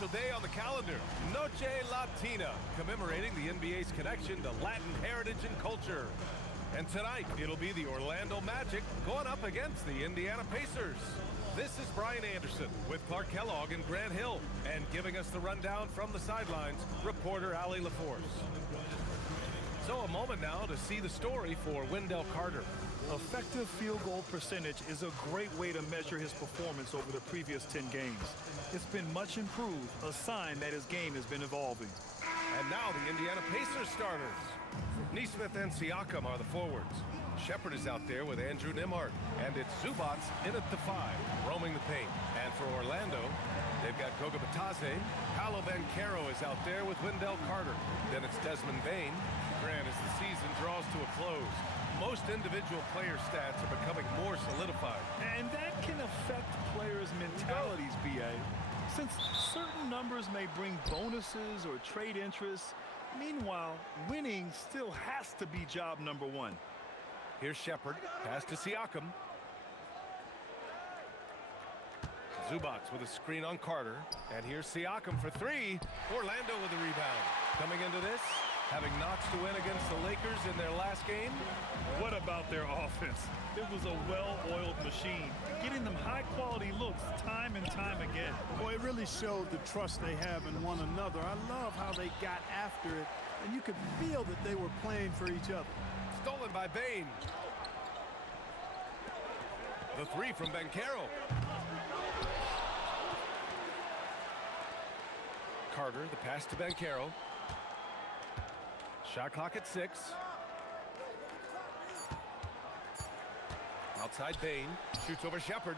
special day on the calendar, Noche Latina, commemorating the NBA's connection to Latin heritage and culture. And tonight, it'll be the Orlando Magic going up against the Indiana Pacers. This is Brian Anderson with Clark Kellogg and Grant Hill. And giving us the rundown from the sidelines, reporter Allie LaForce. So a moment now to see the story for Wendell Carter. Effective field goal percentage is a great way to measure his performance over the previous 10 games. It's been much improved, a sign that his game has been evolving. And now the Indiana Pacers starters. Nesmith and Siakam are the forwards. Shepard is out there with Andrew Nembhard. And it's Zubats in at the 5, roaming the paint. And for Orlando, they've got Goga Bitadze. Paolo Banchero is out there with Wendell Carter. Then it's Desmond Bane. Grant, as the season draws to a close, most individual player stats are becoming more solidified. And that can affect players' mentalities, B.A. Since certain numbers may bring bonuses or trade interests, meanwhile, winning still has to be job number one. Here's Shepard, pass to Siakam. Zubats with a screen on Carter. And here's Siakam for 3. Orlando with the rebound. Coming into this, having notched a win against the Lakers in their last game. What about their offense? It was a well-oiled machine, getting them high-quality looks time and time again. Boy, it really showed the trust they have in one another. I love how they got after it, and you could feel that they were playing for each other. Stolen by Bane. The 3 from Banchero. Carter, the pass to Banchero. Shot clock at 6. Outside Bane, shoots over Shepard.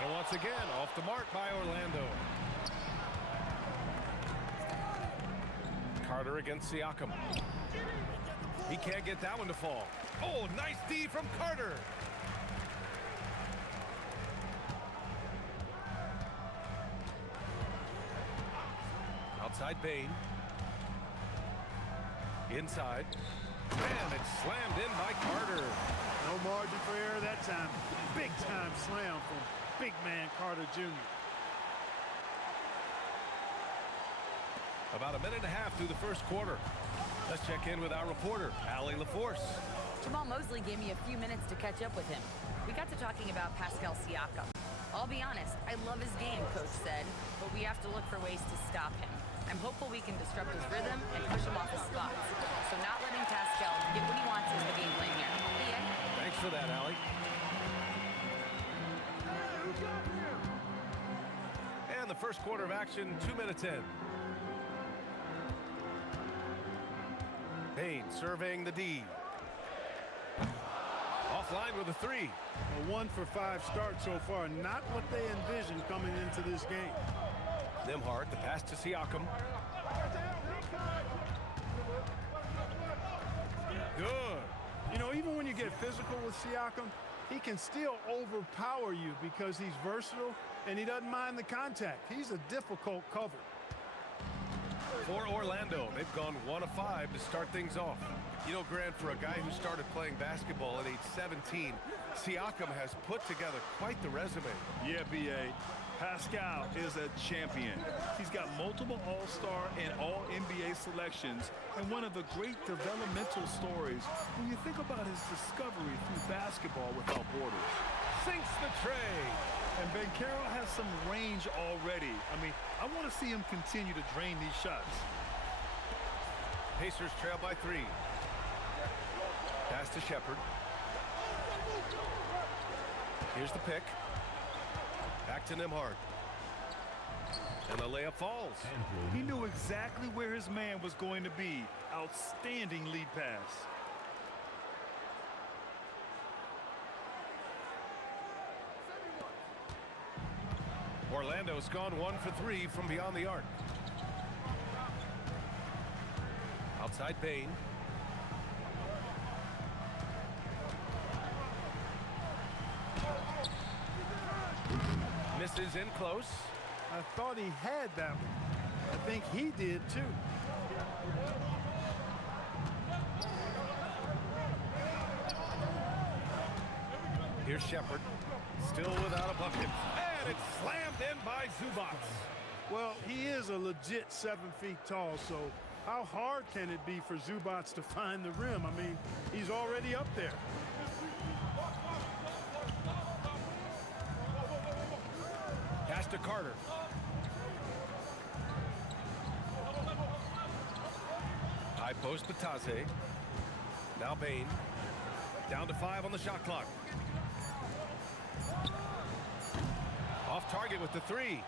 And once again, off the mark by Orlando. Carter against Siakam. He can't get that one to fall. Oh, nice D from Carter. Outside Bane. Inside. And it's slammed in by Carter. No margin for error that time. Big time slam from big man Carter Jr. About a minute and a half through the first quarter. Let's check in with our reporter, Allie LaForce. Jamal Mosley gave me a few minutes to catch up with him. We got to talking about Pascal Siakam. I'll be honest, I love his game, Coach said, but we have to look for ways to stop him. I'm hopeful we can disrupt his rhythm and push him off his spots. So not letting Pascal get what he wants is the game plan here. Thanks for that, Allie. And the first quarter of action, 2 minutes in. Bane surveying the D. Offline with a 3. A 1 for 5 start so far. Not what they envisioned coming into this game. Nembhard, the pass to Siakam. Good. You know, even when you get physical with Siakam, he can still overpower you because he's versatile and he doesn't mind the contact. He's a difficult cover. For Orlando, they've gone 1 of 5 to start things off. You know, Grant, for a guy who started playing basketball at age 17, Siakam has put together quite the resume. Yeah, B.A. Pascal is a champion. He's got multiple All-Star and All-NBA selections, and one of the great developmental stories when you think about his discovery through basketball without borders. Sinks the tray. And Banchero has some range already. I mean, I want to see him continue to drain these shots. Pacers trail by 3. Pass to Shepard. Here's the pick. Back to Nembhard. And the layup falls. He knew exactly where his man was going to be. Outstanding lead pass. Orlando's gone 1 for 3 from beyond the arc. Outside Bane. Misses in close. I thought he had that one. I think he did too. Here's Shepard. Still without a bucket. And it's slammed in by Zubats. Well, he is a legit 7 feet tall, so how hard can it be for Zubac to find the rim? I mean, he's already up there. Pass to Carter. High post Batase. Now Bain. Down to 5 on the shot clock. Off target with the 3.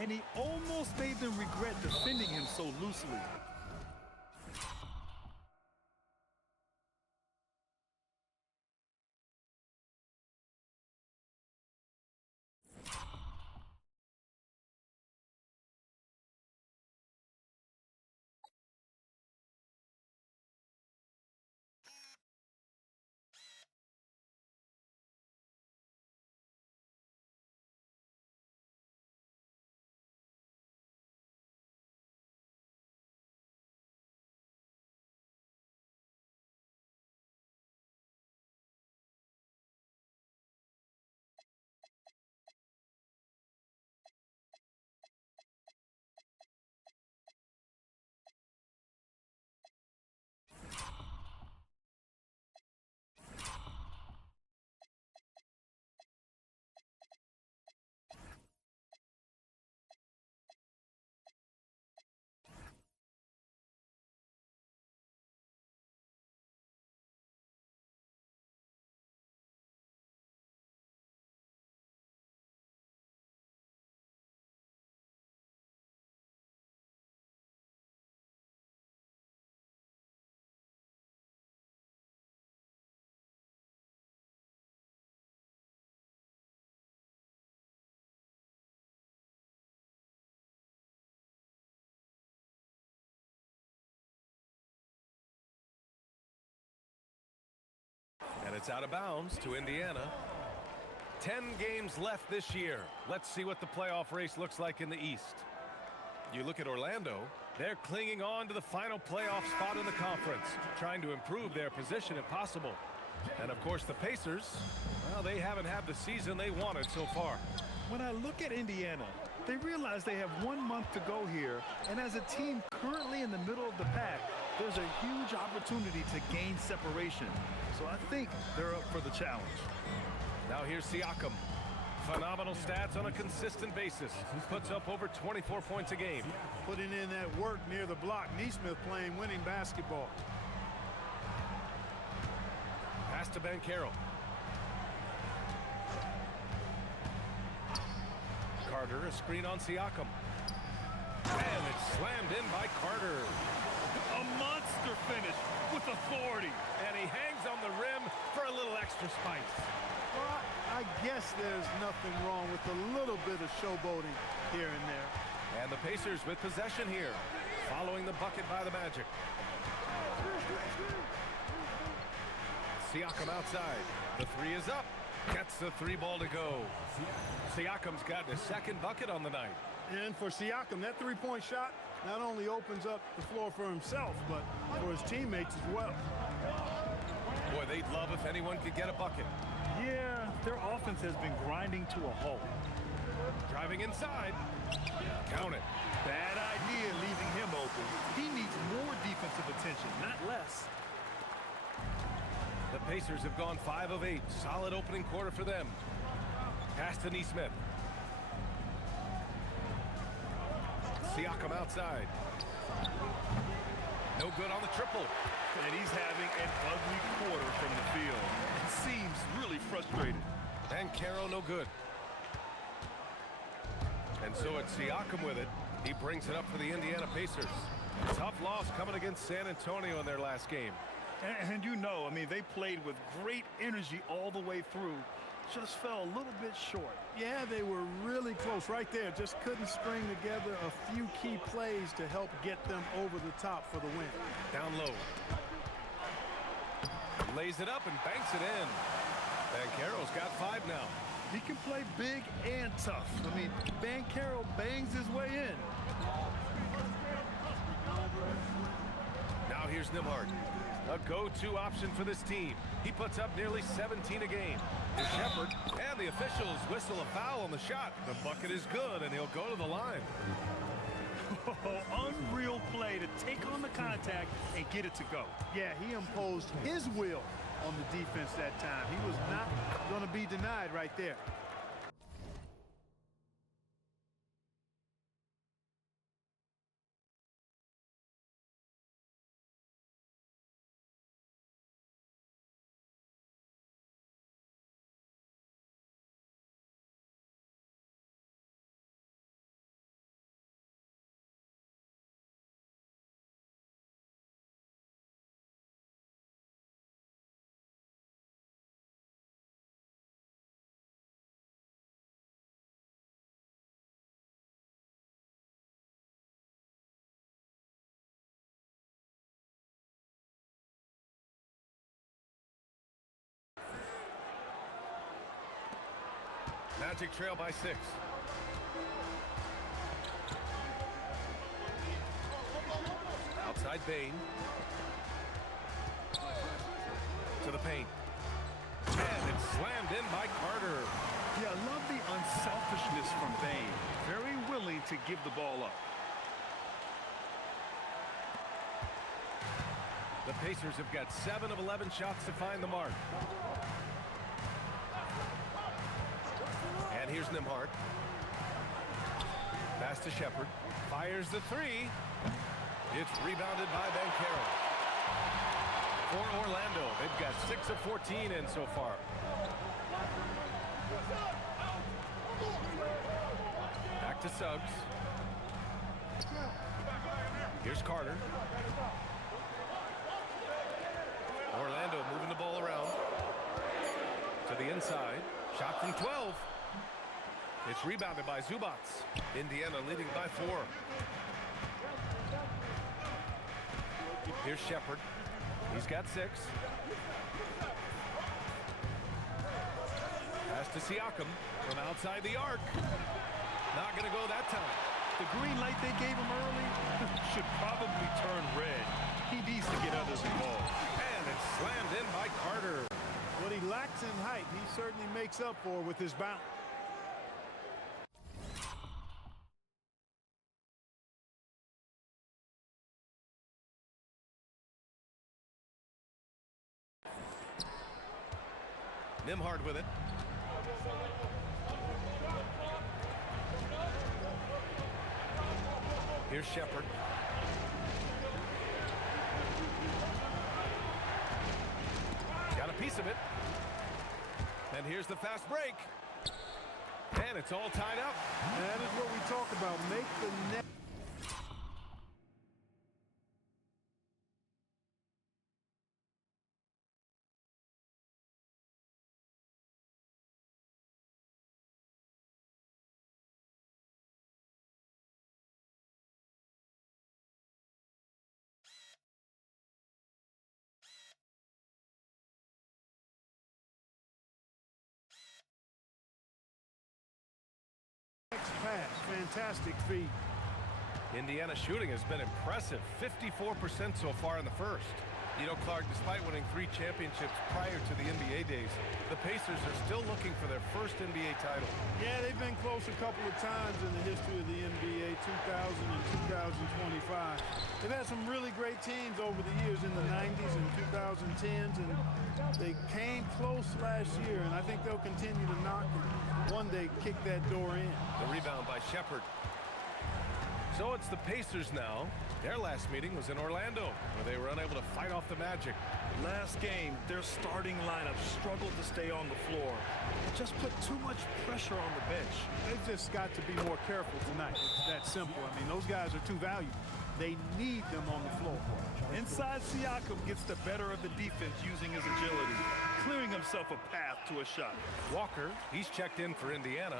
And he almost made them regret defending him so loosely. And it's out of bounds to Indiana. 10 games left this year. Let's see what the playoff race looks like in the East. You look at Orlando, they're clinging on to the final playoff spot in the conference, trying to improve their position if possible. And of course the Pacers, well, they haven't had the season they wanted so far. When I look at Indiana, they realize they have 1 month to go here, and as a team currently in the middle of the pack, there's a huge opportunity to gain separation. So I think they're up for the challenge. Now here's Siakam. Phenomenal stats on a consistent basis. Puts up over 24 points a game. Putting in that work near the block. Neesmith playing winning basketball. Pass to Banchero. Carter, a screen on Siakam. And it's slammed in by Carter. A monster finish with authority. And he hangs on the rim for a little extra spice. Well, I guess there's nothing wrong with a little bit of showboating here and there. And the Pacers with possession here, following the bucket by the Magic. Siakam outside. The 3 is up. Gets the 3 ball to go. Siakam's gotten his 2nd bucket on the night. And for Siakam, that 3-point shot not only opens up the floor for himself, but for his teammates as well. Boy, they'd love if anyone could get a bucket. Yeah, their offense has been grinding to a halt. Driving inside. Count it. Bad idea leaving him open. He needs more defensive attention, not less. The Pacers have gone 5 of 8. Solid opening quarter for them. Pass to Neesmith. Siakam outside. No good on the triple. And he's having an ugly quarter from the field. It seems really frustrated. And Caro no good. And so it's Siakam with it. He brings it up for the Indiana Pacers. Tough loss coming against San Antonio in their last game. And you know, I mean, they played with great energy all the way through. Just fell a little bit short. Yeah, they were really close right there. Just couldn't string together a few key plays to help get them over the top for the win. Down low. Lays it up and banks it in. Banchero's got 5 now. He can play big and tough. I mean, Banchero bangs his way in. Now here's Nembhard. A go-to option for this team. He puts up nearly 17 a game. Here's Shepherd, and the officials whistle a foul on the shot. The bucket is good, and he'll go to the line. way to take on the contact and get it to go. Yeah, he imposed his will on the defense that time. He was not going to be denied right there. Magic trail by 6. Outside Bain. To the paint. And it's slammed in by Carter. Yeah, I love the unselfishness from Bain. Very willing to give the ball up. The Pacers have got 7 of 11 shots to find the mark. And here's Nembhard. Pass to Shepherd. Fires the 3. It's rebounded by Banchero. For Orlando, they've got 6 of 14 in so far. Back to Suggs. Here's Carter. Orlando moving the ball around. To the inside. Shot from 12. It's rebounded by Zubats. Indiana leading by 4. Here's Shepherd. He's got 6. Pass to Siakam from outside the arc. Not going to go that time. The green light they gave him early should probably turn red. He needs to get others involved. And it's slammed in by Carter. What he lacks in height, he certainly makes up for with his bounce. Nembhard with it. Here's Shepherd. Got a piece of it. And here's the fast break. And it's all tied up. That is what we talk about. Make the net. Pass, fantastic feed. Indiana shooting has been impressive. 54% so far in the first. You know, Clark, despite winning 3 championships prior to the NBA days, the Pacers are still looking for their first NBA title. Yeah, they've been close a couple of times in the history of the NBA, 2000 and 2025. They've had some really great teams over the years in the 90s and 2010s, and they came close last year, and I think they'll continue to knock and one day kick that door in. The rebound by Shepherd. So it's the Pacers now. Their last meeting was in Orlando, where they were unable to fight off the Magic. Last game, their starting lineup struggled to stay on the floor. It just put too much pressure on the bench. They've just got to be more careful tonight. It's that simple. I mean, those guys are too valuable. They need them on the floor. Inside, Siakam gets the better of the defense using his agility, clearing himself a path to a shot. Walker, he's checked in for Indiana.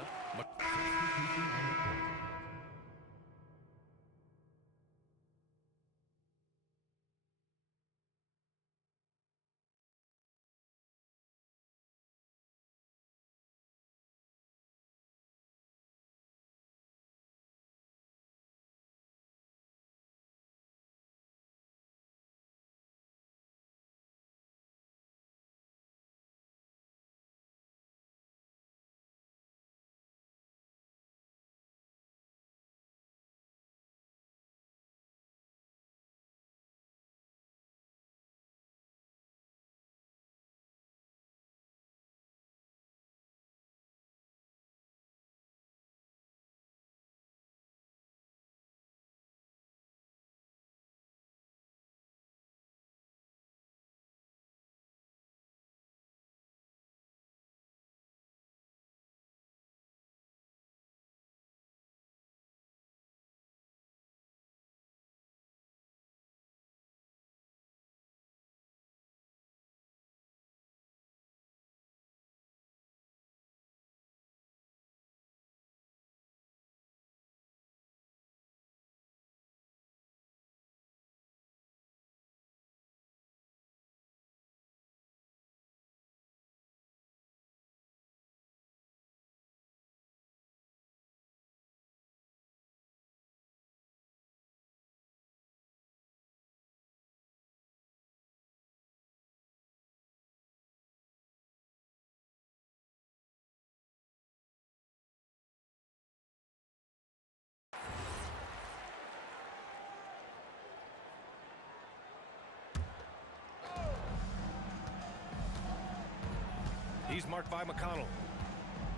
He's marked by McConnell.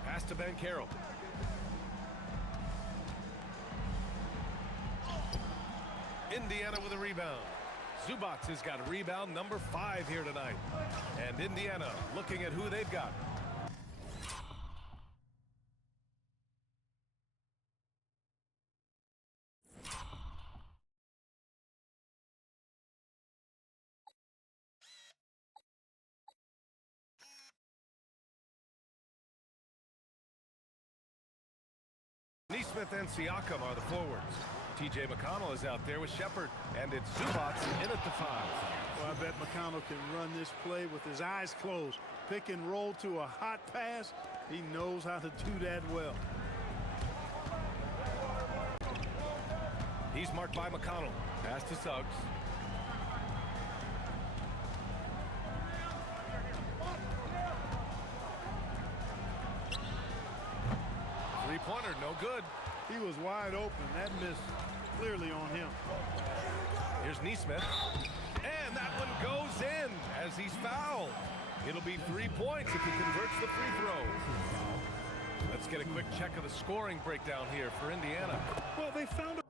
Pass to Ben Carroll. Indiana with a rebound. Zubats has got rebound number 5 here tonight. And Indiana looking at who they've got. Neesmith and Siakam are the forwards. TJ McConnell is out there with Shepard, and it's Zubats in at the 5. Well, I bet McConnell can run this play with his eyes closed. Pick and roll to a hot pass. He knows how to do that well. He's marked by McConnell. Pass to Suggs. Three-pointer, no good. He was wide open. That missed clearly on him. Here's Neesmith. And that one goes in as he's fouled. It'll be 3 points if he converts the free throw. Let's get a quick check of the scoring breakdown here for Indiana. Well, they found a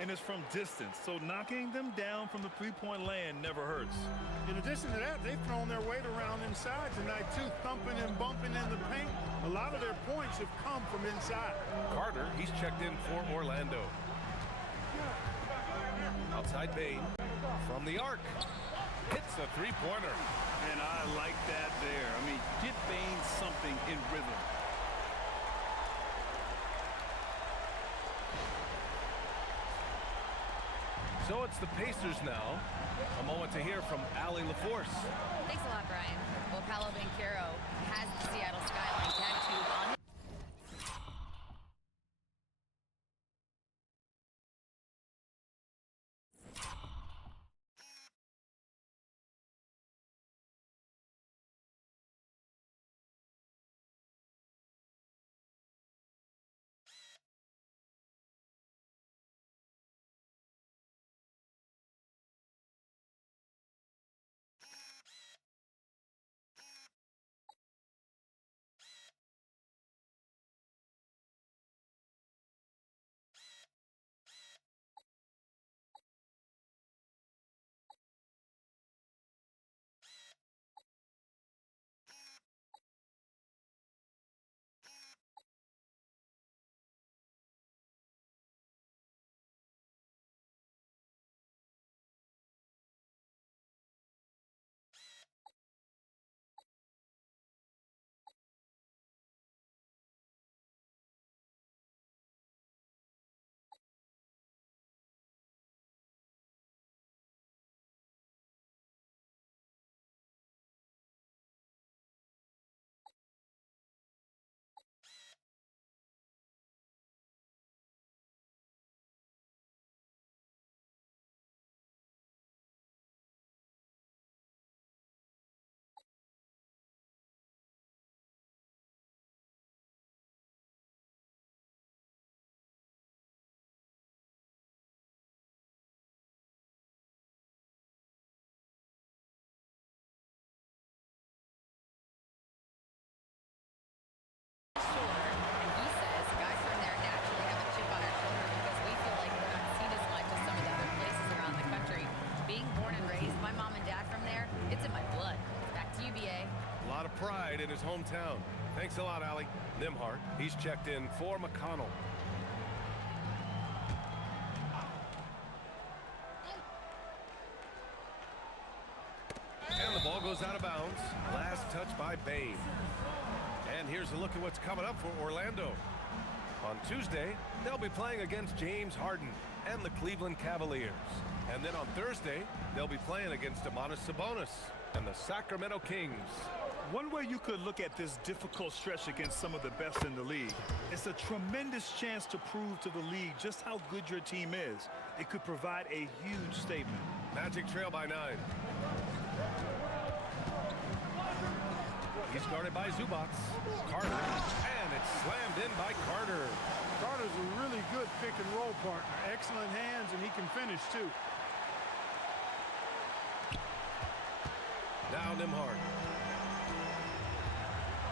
and it's from distance, so knocking them down from the three-point land never hurts. In addition to that, they've thrown their weight around inside tonight, too, thumping and bumping in the paint. A lot of their points have come from inside. Carter, he's checked in for Orlando. Outside Bain from the arc. Hits a three-pointer. And I like that there. I mean, get Bain something in rhythm. So it's the Pacers now. A moment to hear from Allie LaForce. Thanks a lot, Brian. Well, Paolo Banchero has the Seattle skyline tattooed on. Pride in his hometown. Thanks a lot, Allie. Nembhard, he's checked in for McConnell. And the ball goes out of bounds. Last touch by Bain. And here's a look at what's coming up for Orlando. On Tuesday, they'll be playing against James Harden and the Cleveland Cavaliers. And then on Thursday, they'll be playing against Domantas Sabonis and the Sacramento Kings. One way you could look at this difficult stretch against some of the best in the league, it's a tremendous chance to prove to the league just how good your team is. It could provide a huge statement. Magic trail by 9. He's guarded by Zubats. Carter, and it's slammed in by Carter. Carter's a really good pick and roll partner. Excellent hands, and he can finish too. Now Nembhard.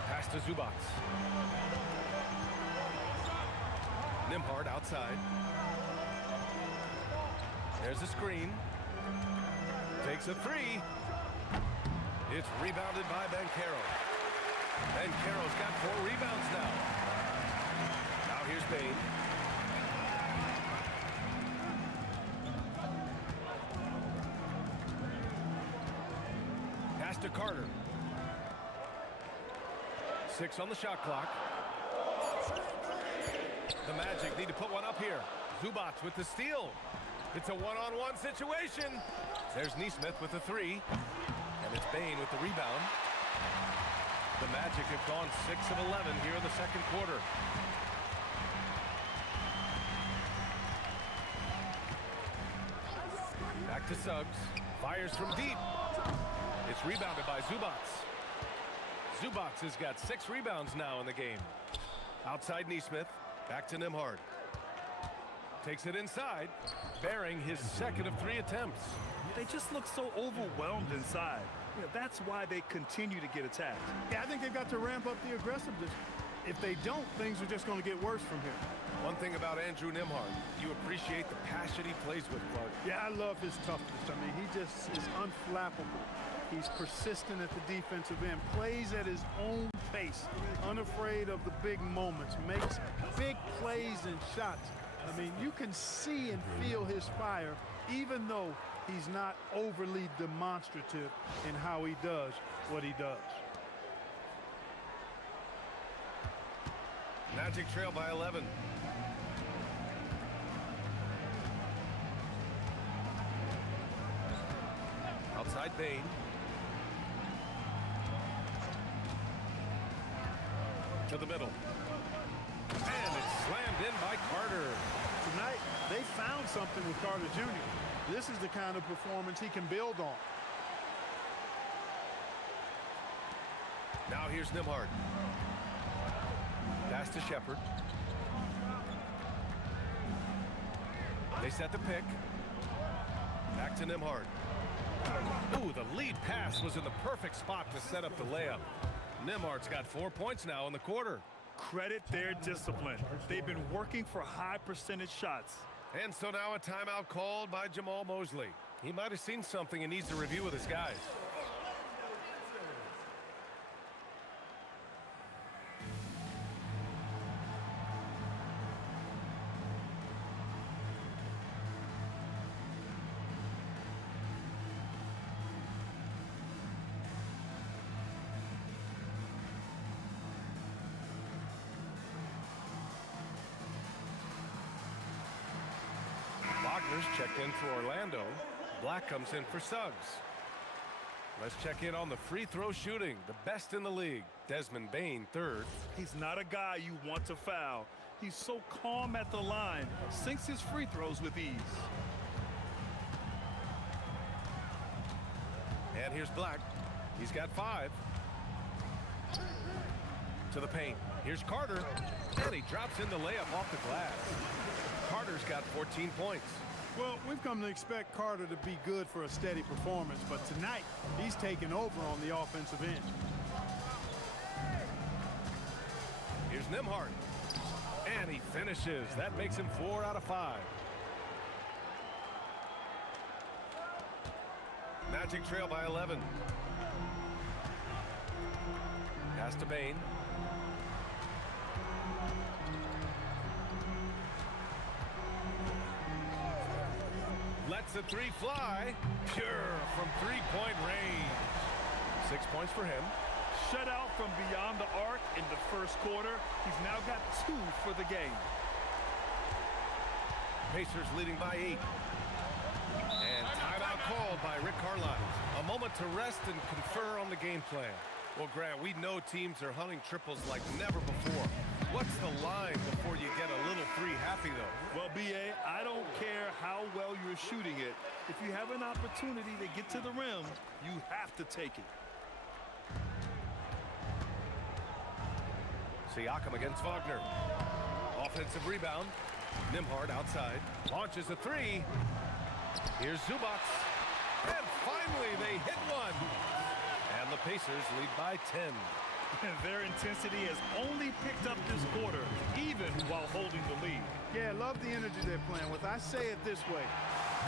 Pass to Zubats. Nembhard outside. There's a screen. Takes a three. It's rebounded by Banchero. Banchero's got 4 rebounds now. Now here's Bain. Pass to Carter. 6 on the shot clock. The Magic need to put one up here. Zubats with the steal. It's a one-on-one situation. There's Nesmith with the 3. And it's Bain with the rebound. The Magic have gone 6 of 11 here in the second quarter. Back to Suggs. Fires from deep. It's rebounded by Zubats. Zubats has got 6 rebounds now in the game. Outside Nesmith. Back to Nembhard. Takes it inside. Bearing his second of 3 attempts. They just look so overwhelmed inside. That's why they continue to get attacked. Yeah, I think they've got to ramp up the aggressiveness. If they don't, things are just going to get worse from here. One thing about Andrew Nimhard, you appreciate the passion he plays with, Clark. Yeah, I love his toughness. I mean, he just is unflappable. He's persistent at the defensive end, plays at his own pace, unafraid of the big moments, makes big plays and shots. I mean, you can see and feel his fire, even though he's not overly demonstrative in how he does what he does. Magic trail by 11. Outside Bain. To the middle. And it's slammed in by Carter. Tonight, they found something with Carter Jr. This is the kind of performance he can build on. Now here's Nimhard. Pass to Shepard. They set the pick. Back to Nimhard. Ooh, the lead pass was in the perfect spot to set up the layup. Nimhard's got 4 points now in the quarter. Credit their discipline. They've been working for high percentage shots. And so now a timeout called by Jamal Mosley. He might have seen something and needs to review with his guys. Wagner's checked in for Orlando. Black comes in for Suggs. Let's check in on the free throw shooting, the best in the league. Desmond Bain, third. He's not a guy you want to foul. He's so calm at the line, sinks his free throws with ease. And here's Black. He's got 5. To the paint. Here's Carter. And he drops in the layup off the glass. Carter's got 14 points. Well, we've come to expect Carter to be good for a steady performance, but tonight he's taken over on the offensive end. Here's Nimhard. And he finishes. That makes him 4 out of 5. Magic trail by 11. Pass to Bain. Lets the 3 fly. Pure from 3-point range. 6 points for him. Shut out from beyond the arc in the first quarter. He's now got 2 for the game. Pacers leading by 8. And timeout called by Rick Carlisle. A moment to rest and confer on the game plan. Well, Grant, we know teams are hunting triples like never before. What's the line before you get a little 3 happy, though? Well, B.A., I don't care how well you're shooting it. If you have an opportunity to get to the rim, you have to take it. Siakam against Wagner. Offensive rebound. Nimhard outside. Launches a 3. Here's Zubats. And finally, they hit one. And the Pacers lead by 10. And their intensity has only picked up this quarter, even while holding the lead. Yeah, love the energy they're playing with. I say it this way.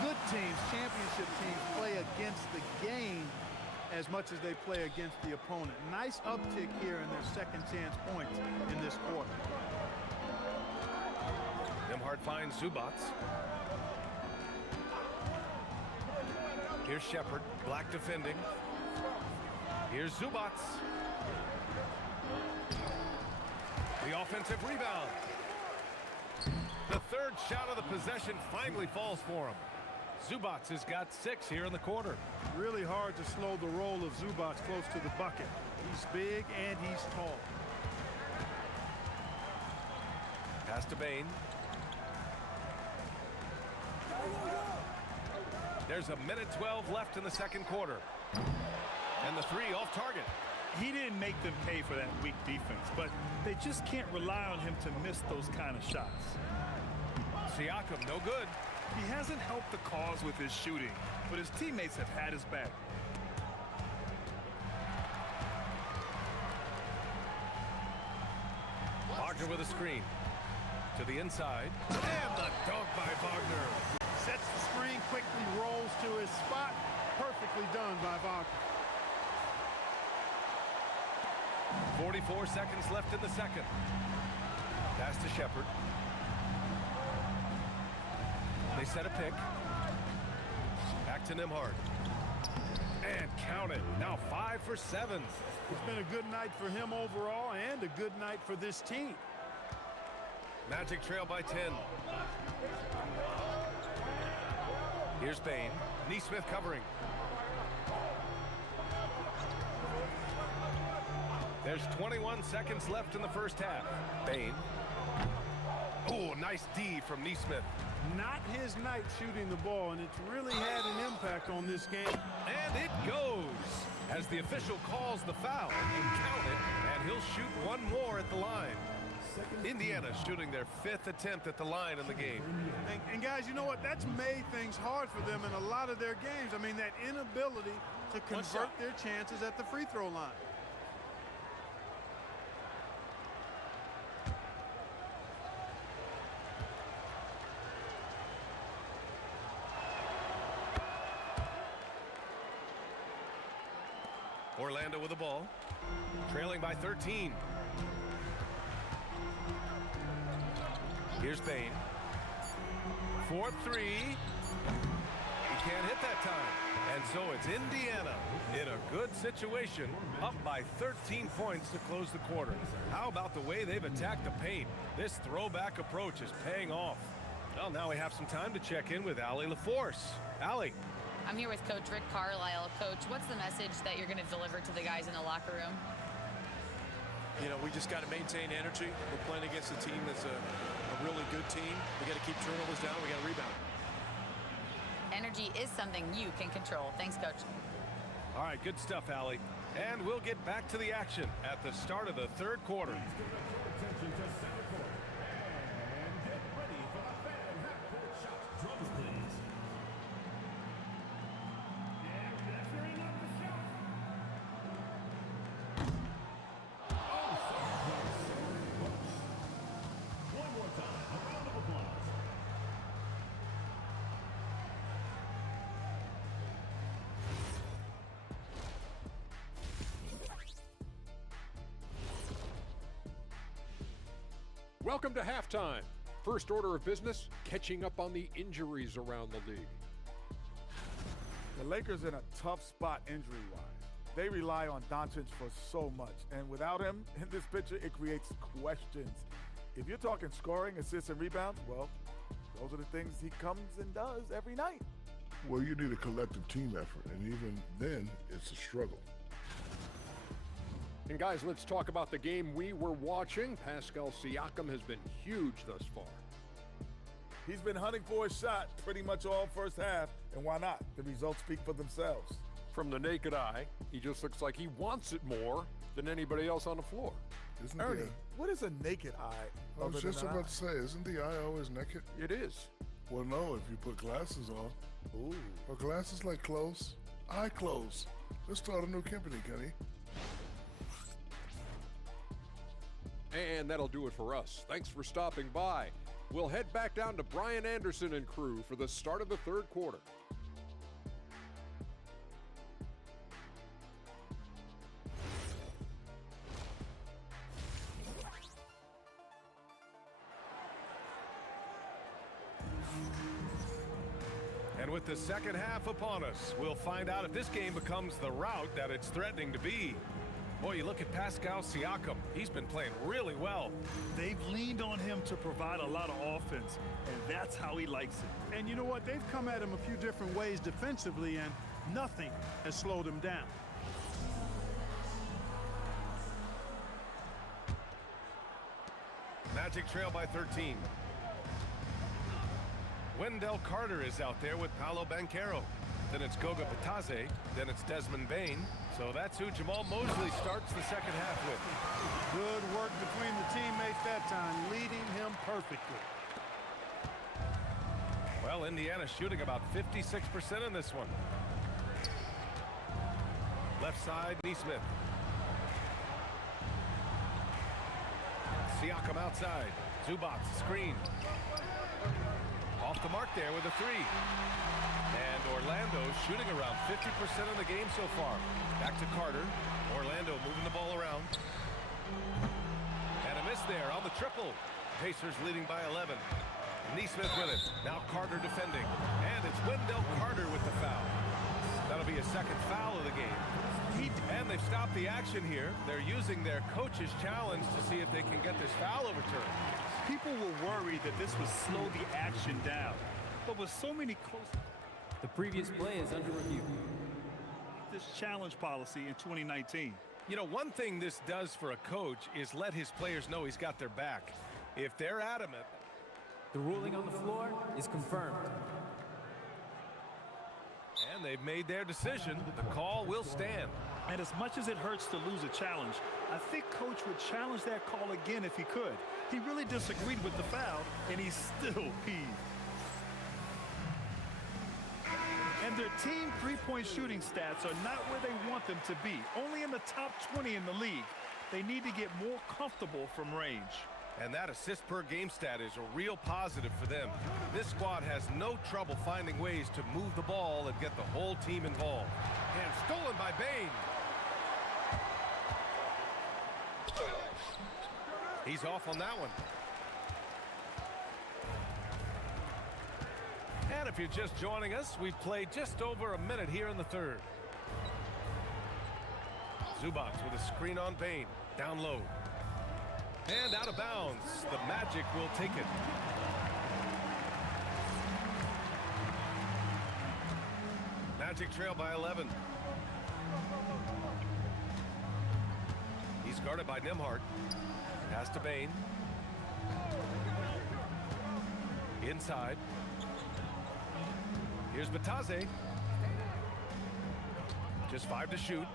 Good teams, championship teams, play against the game as much as they play against the opponent. Nice uptick here in their second chance points in this quarter. Nimhard finds Zubats. Here's Shepard. Black defending. Here's Zubats. The offensive rebound. The third shot of the possession finally falls for him. Zubats has got 6 here in the quarter. Really hard to slow the roll of Zubats close to the bucket. He's big and he's tall. Pass to Bain. There's a minute 12 left in the second quarter. And the 3 off target. He didn't make them pay for that weak defense, but they just can't rely on him to miss those kind of shots. Siakam, no good. He hasn't helped the cause with his shooting, but his teammates have had his back. Wagner with a screen. To the inside. And the dunk by Wagner. Sets the screen, quickly rolls to his spot. Perfectly done by Wagner. 44 seconds left in the second. Pass to Shepard. They set a pick. Back to Nembhard. And count it. Now 5 for 7. It's been a good night for him overall and a good night for this team. Magic trail by 10. Here's Bain. Neesmith covering. There's 21 seconds left in the first half. Bain. Oh, nice D from Neesmith. Not his night shooting the ball, and it's really had an impact on this game. And it goes as the official calls the foul and count it, and he'll shoot one more at the line. Indiana shooting their 5th attempt at the line in the game. And guys, you know what? That's made things hard for them in a lot of their games. I mean, that inability to convert their chances at the free throw line. Orlando with the ball, trailing by 13. Here's Bain. 4-3. He can't hit that time. And so it's Indiana in a good situation, up by 13 points to close the quarter. How about the way they've attacked the paint? This throwback approach is paying off. Well, now we have some time to check in with Allie LaForce. Allie. I'm here with Coach Rick Carlisle. Coach, what's the message that you're going to deliver to the guys in the locker room? You know, we just got to maintain energy. We're playing against a team that's a really good team. We got to keep turnovers down. We got to rebound. Energy is something you can control. Thanks, Coach. All right, good stuff, Allie. And we'll get back to the action at the start of the third quarter. Welcome to halftime. First order of business, catching up on the injuries around the league. The Lakers in a tough spot injury-wise. They rely on Doncic for so much, and without him in this picture, it creates questions. If you're talking scoring, assists, and rebounds, well, those are the things he comes and does every night. Well, you need a collective team effort, and even then, it's a struggle. And guys, let's talk about the game we were watching. Pascal Siakam has been huge thus far. He's been hunting for a shot pretty much all first half, and why not? The results speak for themselves. From the naked eye, he just looks like he wants it more than anybody else on the floor. Isn't Ernie, what is a naked eye? I was other just than an about eye? to say, isn't the eye always naked? It is. Well, no, if you put glasses on. Ooh. Are glasses like clothes? Eye clothes. Let's start a new company, Kenny. And that'll do it for us. Thanks for stopping by. We'll head back down to Brian Anderson and crew for the start of the third quarter. And with the second half upon us, we'll find out if this game becomes the rout that it's threatening to be. Boy, you look at Pascal Siakam. He's been playing really well. They've leaned on him to provide a lot of offense, and that's how he likes it. And you know what? They've come at him a few different ways defensively, and nothing has slowed him down. Magic trail by 13. Wendell Carter is out there with Paolo Banchero. Then it's Goga Bitadze. Then it's Desmond Bain. So that's who Jamal Mosley starts the second half with. Good work between the teammates that time, leading him perfectly. Well, Indiana shooting about 56% in this one. Left side, Neesmith. Siakam outside. Zubats screen. Off the mark there with a three. And Orlando shooting around 50% of the game so far. Back to Carter. Orlando moving the ball around. And a miss there on the triple. Pacers leading by 11. Neesmith with it. Now Carter defending. And it's Wendell Carter with the foul. That'll be a second foul of the game. And they've stopped the action here. They're using their coach's challenge to see if they can get this foul overturned. People were worried that this would slow the action down. But with so many close... The previous play is under review. This challenge policy in 2019. You know, one thing this does for a coach is let his players know he's got their back. If they're adamant... The ruling on the floor is confirmed. And they've made their decision. The call will stand. And as much as it hurts to lose a challenge, I think Coach would challenge that call again if he could. He really disagreed with the foul, and he's still peeved. And their team three-point shooting stats are not where they want them to be. Only in the top 20 in the league. They need to get more comfortable from range. And that assist per game stat is a real positive for them. This squad has no trouble finding ways to move the ball and get the whole team involved. And stolen by Bane. He's off on that one. And if you're just joining us, we've played just over a minute here in the third. Zubats with a screen on Bane. Down low. And out of bounds. The Magic will take it. Magic trail by 11. He's guarded by Nembhard. Pass to Bane. Inside. Here's Batadze. Just 5 to shoot.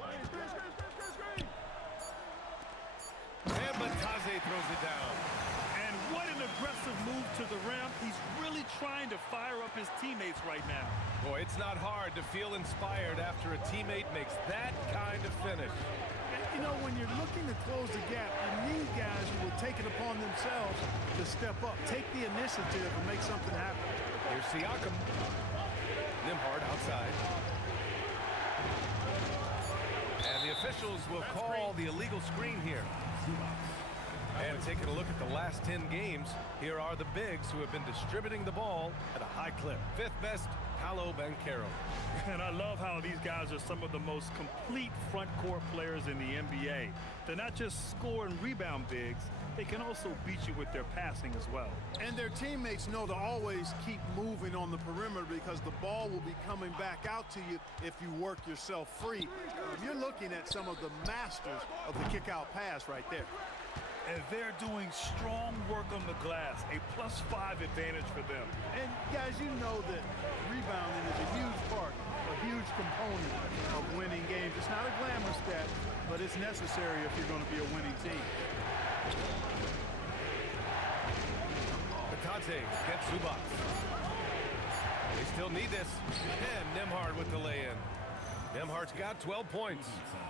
And Batadze throws it down. And what an aggressive move to the rim. He's really trying to fire up his teammates right now. Boy, it's not hard to feel inspired after a teammate makes that kind of finish. And, you know, when you're looking to close the gap, you need guys who will take it upon themselves to step up, take the initiative, and make something happen. Here's Siakam. Nembhard outside. And the officials will call the illegal screen here. And taking a look at the last 10 games, here are the bigs who have been distributing the ball at a high clip. Fifth best, Paolo Banchero. And I love how these guys are some of the most complete front court players in the NBA. They're not just score and rebound bigs, they can also beat you with their passing as well. And their teammates know to always keep moving on the perimeter because the ball will be coming back out to you if you work yourself free. You're looking at some of the masters of the kick-out pass right there. And they're doing strong work on the glass, a +5 advantage for them. And guys, you know that rebounding is a huge part, a huge component of winning games. It's not a glamour stat, but it's necessary if you're going to be a winning team. Batadze gets Zubats. They still need this. And Nembhard with the lay-in. Nembhard's got 12 points.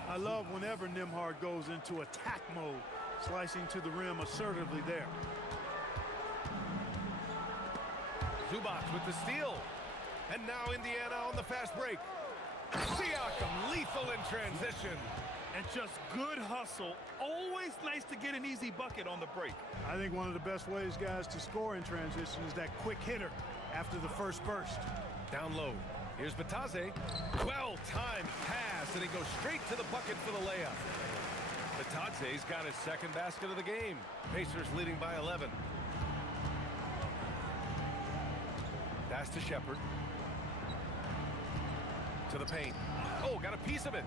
I love whenever Nembhard goes into attack mode, slicing to the rim assertively there. Zubats with the steal. And now Indiana on the fast break. Siakam lethal in transition. And just good hustle. Always nice to get an easy bucket on the break. I think one of the best ways, guys, to score in transition is that quick hitter after the first burst. Down low. Here's Batadze. Well-timed pass, and he goes straight to the bucket for the layup. Batadze's got his second basket of the game. Pacers leading by 11. Pass to Shepherd. To the paint. Oh, got a piece of it.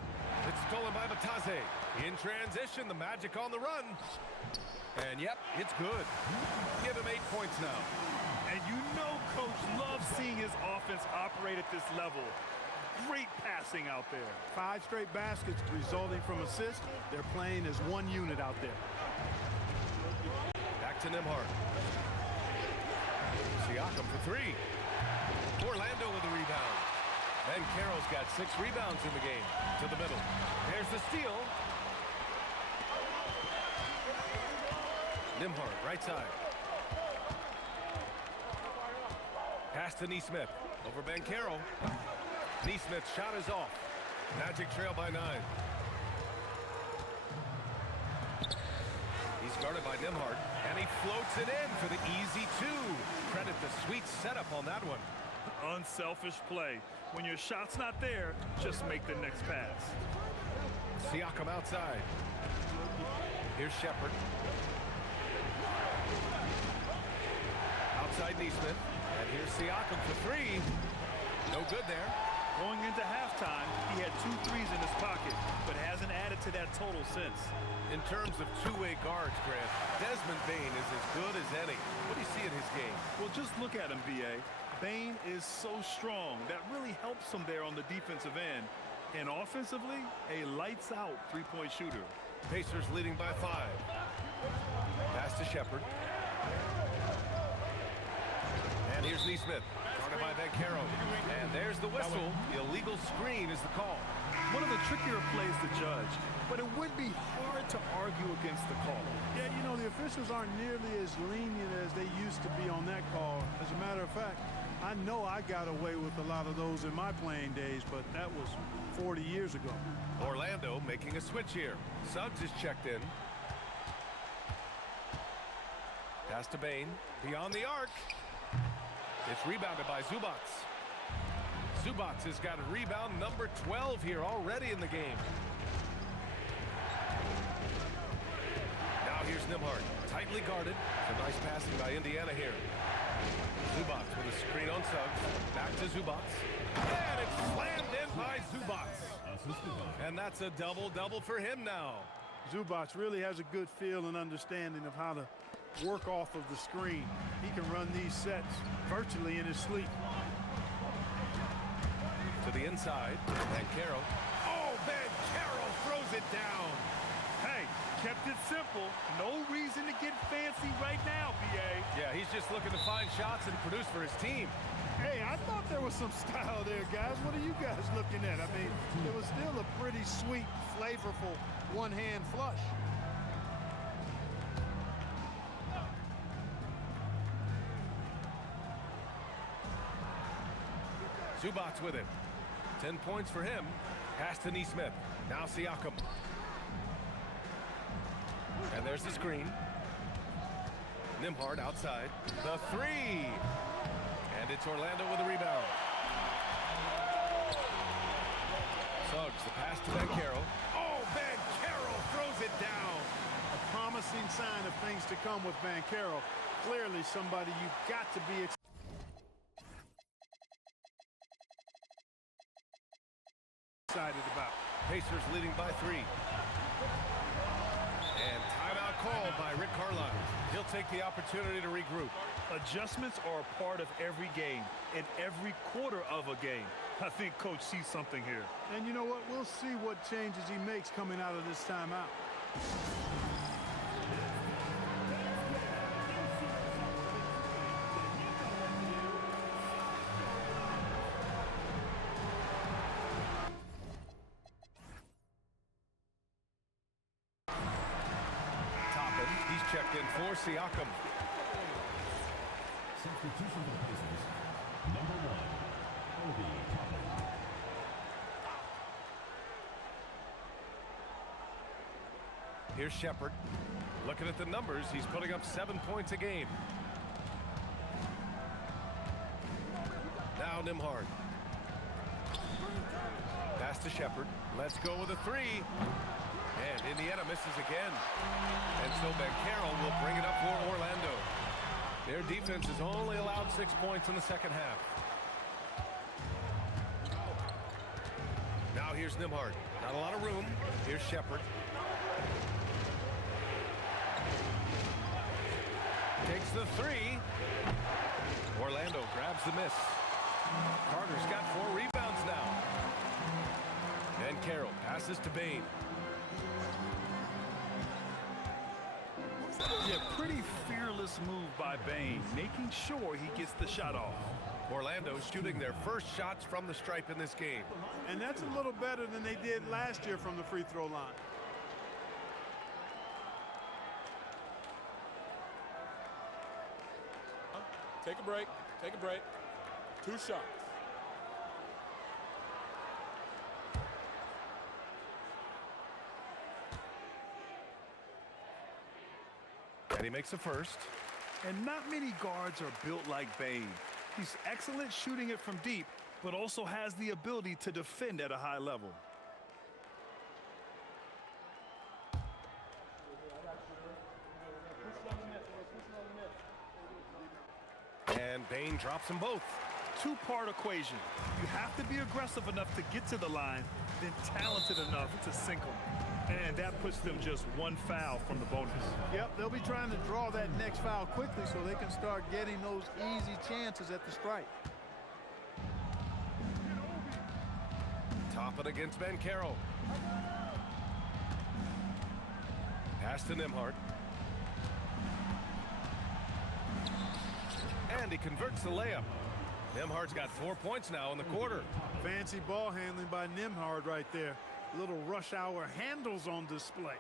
It's stolen by Batadze. In transition, the Magic on the run. And yep, it's good. Give him 8 points now. And you know Coach loves seeing his offense operate at this level. Great passing out there. 5 straight baskets resulting from assists. They're playing as one unit out there. Back to Nembhard. Siakam for 3. Orlando with the rebound. And Carroll's got 6 rebounds in the game. To the middle. There's the steal. Nimhard, right side. Pass to Neesmith. Over Banchero. Neesmith's shot is off. Magic trail by 9. He's guarded by Nimhard, and he floats it in for the easy 2. Credit the sweet setup on that one. Unselfish play. When your shot's not there, just make the next pass. Siakam outside. Here's Shepard. Outside Neesmith. And here's Siakam for 3. No good there. Going into halftime, he had 2 threes in his pocket, but hasn't added to that total since. In terms of two-way guards, Grant, Desmond Bane is as good as any. What do you see in his game? Well, just look at him, B.A. Bane is so strong. That really helps him there on the defensive end. And offensively, a lights-out three-point shooter. Pacers leading by 5. Pass to Shepard. And here's Neesmith, guarded by Banchero. And there's the whistle. The illegal screen is the call. One of the trickier plays to judge, but it would be hard to argue against the call. Yeah, you know, the officials aren't nearly as lenient as they used to be on that call. As a matter of fact, I know I got away with a lot of those in my playing days, but that was 40 years ago. Orlando making a switch here. Suggs is checked in. Pass to Bane. Beyond the arc. It's rebounded by Zubats. Zubats has got rebound number 12 here already in the game. Now here's Nimhard, tightly guarded. Some nice passing by Indiana here. Zubats with a screen on Suggs. Back to Zubats. And it's slammed in by Zubats. And that's a double-double for him now. Zubats really has a good feel and understanding of how to work off of the screen. He can run these sets virtually in his sleep. To the inside, Banchero. Oh, Banchero throws it down. Hey, kept it simple. No reason to get fancy right now, B.A. Yeah, he's just looking to find shots and produce for his team. Hey, I thought there was some style there, guys. What are you guys looking at? I mean, it was still a pretty sweet, flavorful one-hand flush. Zubats with it. 10 points for him. Pass to Neesmith. Now Siakam. And there's the screen. Nimhard outside. The 3. And it's Orlando with a rebound. Suggs, the pass to Banchero. Oh, Banchero throws it down. A promising sign of things to come with Banchero. Clearly somebody you've got to be excited about. Pacers leading by 3. And timeout called by Rick Carlisle. He'll take the opportunity to regroup. Adjustments are a part of every game, in every quarter of a game. I think Coach sees something here. And you know what? We'll see what changes he makes coming out of this timeout. Checked in for Siakam. Substitution for the Pacers. Number 1, Obi Toppin. Here's Shepard. Looking at the numbers, he's putting up 7 points a game. Now Nimhard. Pass to Shepard. Let's go with a 3. And Indiana misses again. And so Banchero will bring it up for Orlando. Their defense has only allowed 6 points in the second half. Now here's Nimhard. Not a lot of room. Here's Shepard. Takes the 3. Orlando grabs the miss. Carter's got 4 rebounds now. And Carroll passes to Bane. Yeah, pretty fearless move by Bane, making sure he gets the shot off. Orlando shooting their first shots from the stripe in this game. And that's a little better than they did last year from the free throw line. Take a break. Take a break. 2 shots. And he makes a first. And not many guards are built like Bane. He's excellent shooting it from deep, but also has the ability to defend at a high level. And Bane drops them both. Two-part equation. You have to be aggressive enough to get to the line, then talented enough to sink them. And that puts them just 1 foul from the bonus. Yep, they'll be trying to draw that next foul quickly so they can start getting those easy chances at the strike. Top it against Bancaro. Pass to Nembhard. And he converts the layup. Nembhard's got 4 points now in the quarter. Fancy ball handling by Nembhard right there. Little rush hour handles on display.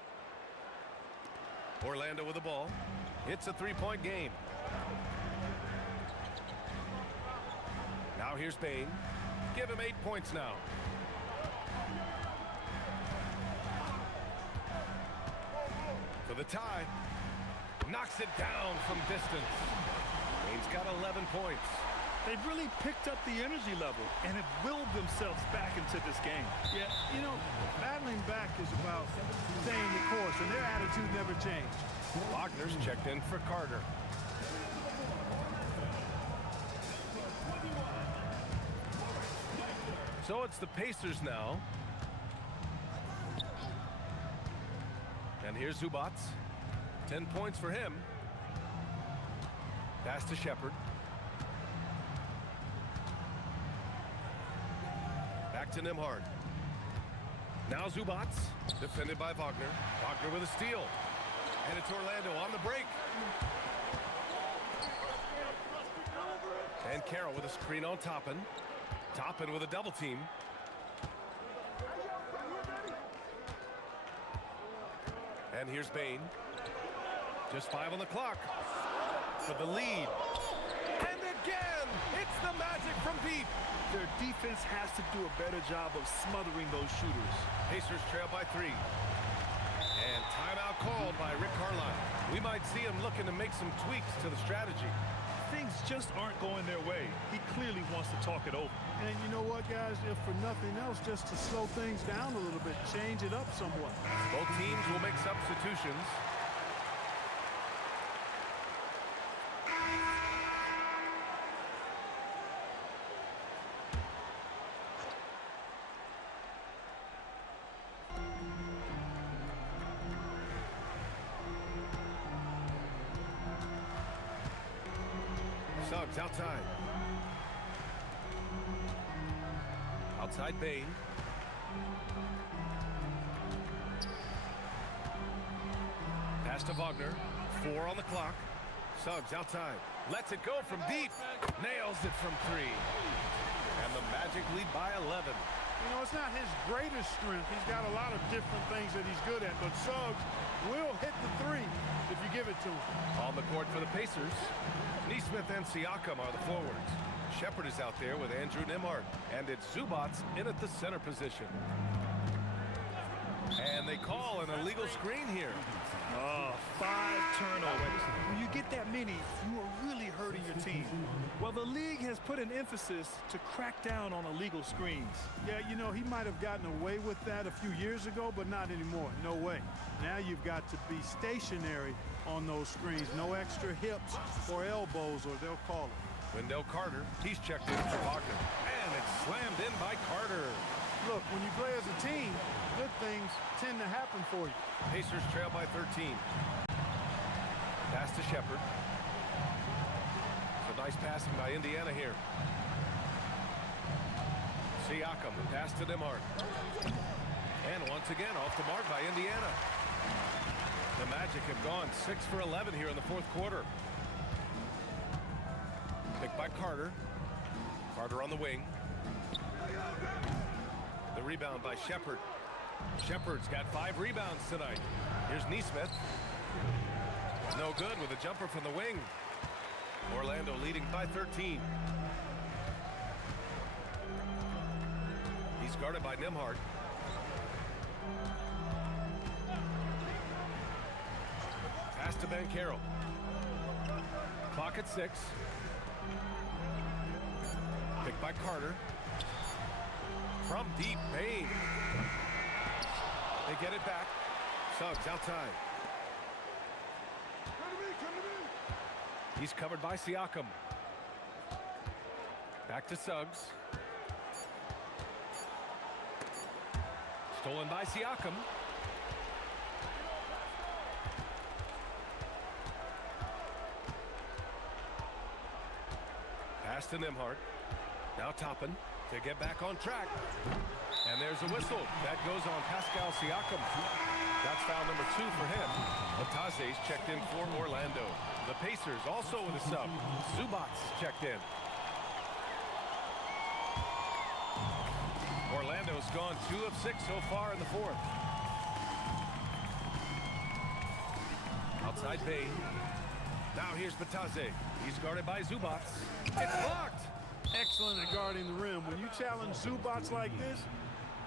Orlando with the ball. It's a 3-point game. Now here's Bane. Give him 8 points now. For the tie. Knocks it down from distance. Bane's got 11 points. They've really picked up the energy level and have willed themselves back into this game. Yeah, you know, battling back is about staying the course, and their attitude never changed. Wagner's checked in for Carter. So it's the Pacers now. And here's Zubats. 10 points for him. Pass to Shepard. Back to Nembhard. Now Zubats, defended by Wagner. Wagner with a steal. And it's Orlando on the break. And Carroll with a screen on Toppin. Toppin with a double team. And here's Bane. Just 5 on the clock for the lead. And again, it's the Magic from deep. Their defense has to do a better job of smothering those shooters. Pacers trail by 3. And timeout called by Rick Carlisle. We might see him looking to make some tweaks to the strategy. Things just aren't going their way. He clearly wants to talk it over. And you know what, guys? If for nothing else, just to slow things down a little bit, change it up somewhat. Both teams will make substitutions. Suggs outside. Outside Bane. Pass to Wagner. 4 on the clock. Suggs outside. Lets it go from deep. Nails it from 3. And the Magic lead by 11. You know, it's not his greatest strength. He's got a lot of different things that he's good at, but Suggs will hit the 3 if you give it to him. On the court for the Pacers, Neesmith and Siakam are the forwards. Shepard is out there with Andrew Nembhard, and it's Zubats in at the center position. And they call an illegal screen here. 5 turnovers. When you get that many, you are really hurting your team. Well, the league has put an emphasis to crack down on illegal screens. Yeah, you know, he might have gotten away with that a few years ago, but not anymore. No way. Now you've got to be stationary on those screens. No extra hips or elbows, or they'll call it. Wendell Carter, he's checked in for Wagner. And it's slammed in by Carter. Look, when you play as a team, good things tend to happen for you. Pacers trail by 13. Pass to Shepard. So nice passing by Indiana here. Siakam, the pass to Nembhard. And once again, off the mark by Indiana. The Magic have gone 6 for 11 here in the fourth quarter. Picked by Carter. Carter on the wing. The rebound by Shepard. Shepard's got 5 rebounds tonight. Here's Neesmith. No good with a jumper from the wing. Orlando leading by 13. He's guarded by Nembhard. Pass to Banchero. Clock at 6. Picked by Carter. From deep, Payne. They get it back. Suggs outside. He's covered by Siakam. Back to Suggs. Stolen by Siakam. Pass to Nembhard. Now Toppin to get back on track. And there's a whistle. That goes on Pascal Siakam. That's foul number 2 for him. Bataze's checked in for Orlando. The Pacers also with a sub. Zubats checked in. Orlando's gone 2 of 6 so far in the 4th. Outside Bane. Now here's Bataze. He's guarded by Zubats. It's blocked. Excellent at guarding the rim. When you challenge Zubats like this,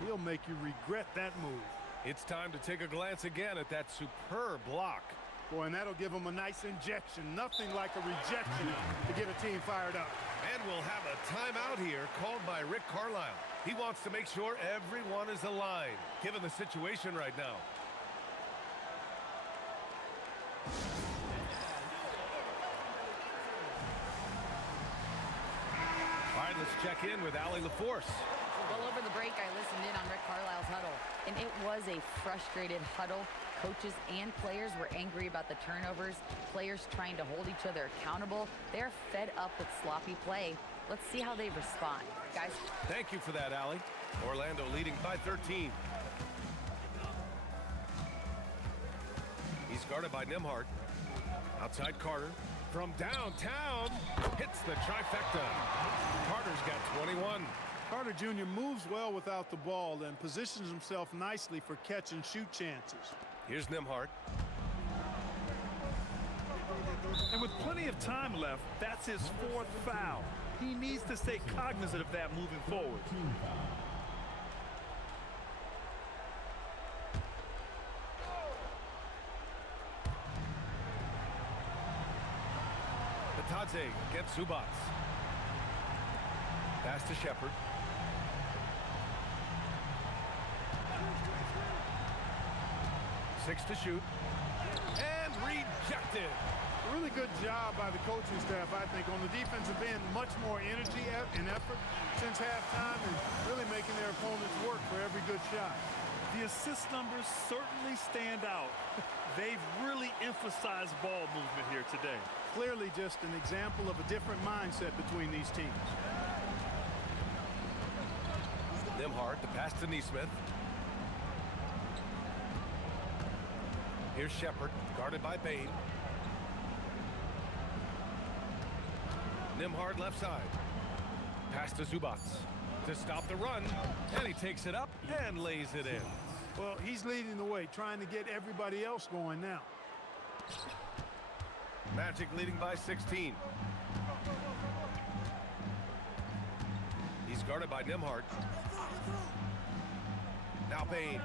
he'll make you regret that move. It's time to take a glance again at that superb block. Boy, and that'll give him a nice injection. Nothing like a rejection to get a team fired up. And we'll have a timeout here called by Rick Carlisle. He wants to make sure everyone is aligned, given the situation right now. All right, let's check in with Allie LaForce. Well, over the break, I listened in on Rick Carlisle's huddle, and it was a frustrated huddle. Coaches and players were angry about the turnovers, players trying to hold each other accountable. They're fed up with sloppy play. Let's see how they respond. Guys. Thank you for that, Allie. Orlando leading by 13. He's guarded by Nembhard. Outside Carter. From downtown, hits the trifecta. Carter's got 21. Carter Jr. moves well without the ball and positions himself nicely for catch and shoot chances. Here's Nembhard. And with plenty of time left, that's his 4th foul. He needs to stay cognizant of that moving forward. Bataze against Zubats. Pass to Shepard. Six to shoot. And rejected. A really good job by the coaching staff, I think, on the defensive end. Much more energy and effort since halftime and really making their opponents work for every good shot. The assist numbers certainly stand out. They've really emphasized ball movement here today. Clearly just an example of a different mindset between these teams. Nembhard, the pass to Neesmith. Here's Shepard, guarded by Bane. Nembhard left side. Pass to Zubats to stop the run, and he takes it up and lays it in. Well, he's leading the way, trying to get everybody else going now. Magic leading by 16. He's guarded by Nembhard. Now Bane.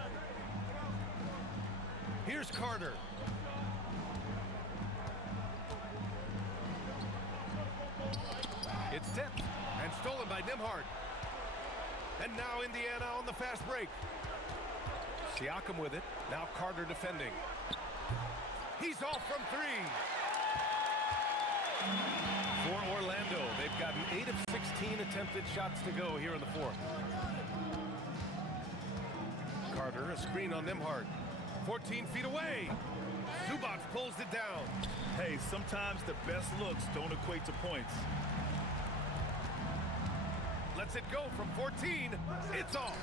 Here's Carter. It's tipped and stolen by Nembhard. And now Indiana on the fast break. Siakam with it. Now Carter defending. He's off from 3. For Orlando, they've gotten 8 of 16 attempted shots to go here in the 4th. Carter, a screen on Nembhard. 14 feet away. Zubats pulls it down. Hey, sometimes the best looks don't equate to points. Lets it go from 14. It's off.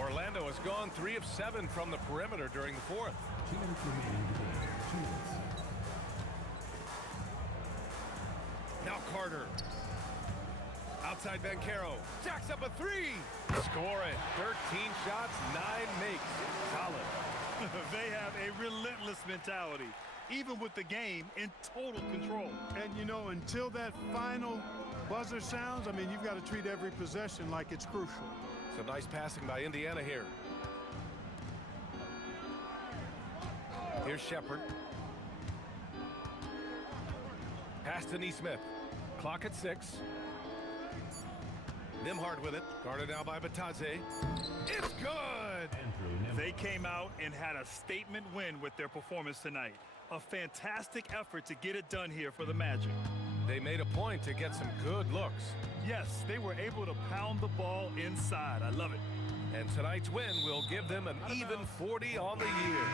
Orlando has gone 3 of 7 from the perimeter during the 4th. 2 minutes remaining in the game. 2 minutes. Now Carter. Outside Banchero. Jacks up a 3. Score it. 13 shots, 9 makes. Solid. They have a relentless mentality. even with the game in total control. And, you know, until that final buzzer sounds, I mean, you've got to treat every possession like it's crucial. Some nice passing by Indiana here. Here's Shepard. Pass to Neesmith. Clock at 6. Nimhard with it. Guarded now by Batadze. It's good! They came out and had a statement win with their performance tonight. A fantastic effort to get it done here for the Magic. They made a point to get some good looks. Yes, they were able to pound the ball inside. I love it. And tonight's win will give them an even 40 on the year.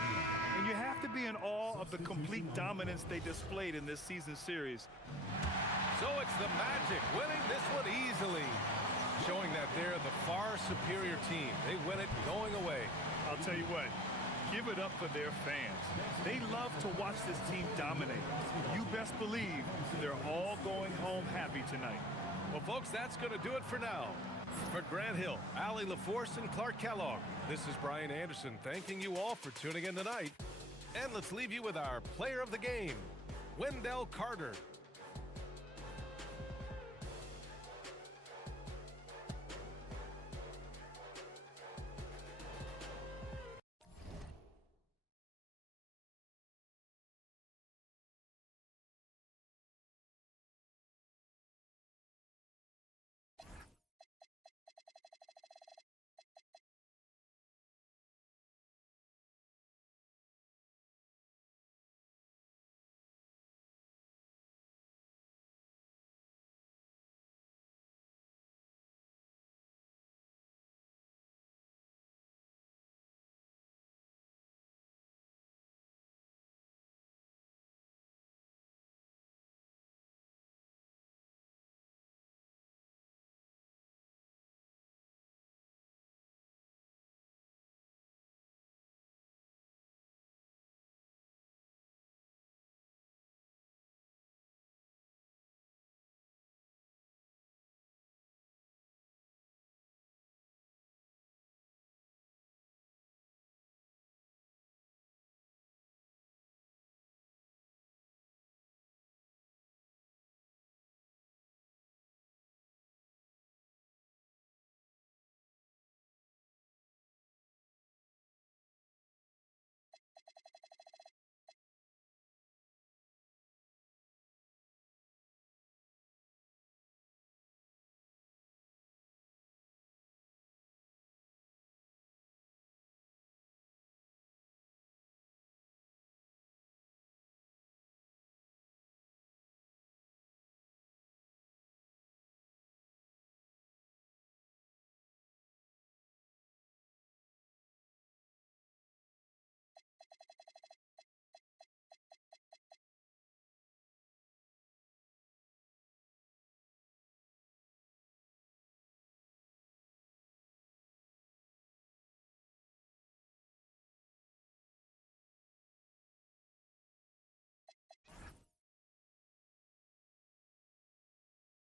And you have to be in awe of the complete dominance they displayed in this season series. So it's the Magic winning this one easily, showing that they're the far superior team. They win it going away. I'll tell you what, give it up for their fans. They love to watch this team dominate. You best believe they're all going home happy tonight. Well, folks, that's going to do it for now. For Grant Hill, Allie LaForce, and Clark Kellogg, this is Brian Anderson thanking you all for tuning in tonight. And let's leave you with our player of the game, Wendell Carter.